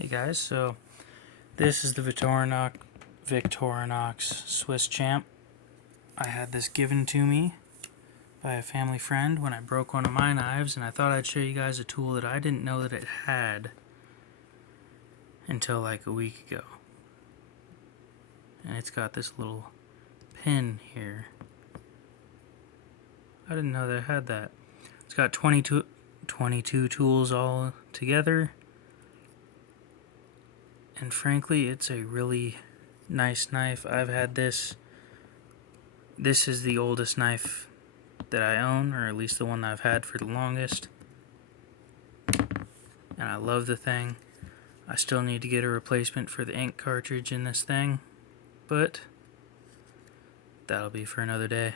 Hey guys, so this is the Victorinox Swisschamp. I had this given to me by a family friend when I broke one of my knives, and I thought I'd show you guys a tool that I didn't know that it had until like a week ago. And it's got this little pin here. I didn't know that it had that. It's got 22 tools all together. And frankly, it's a really nice knife. I've had this. This is the oldest knife that I own, or at least the one that I've had for the longest. And I love the thing. I still need to get a replacement for the ink cartridge in this thing, but that'll be for another day.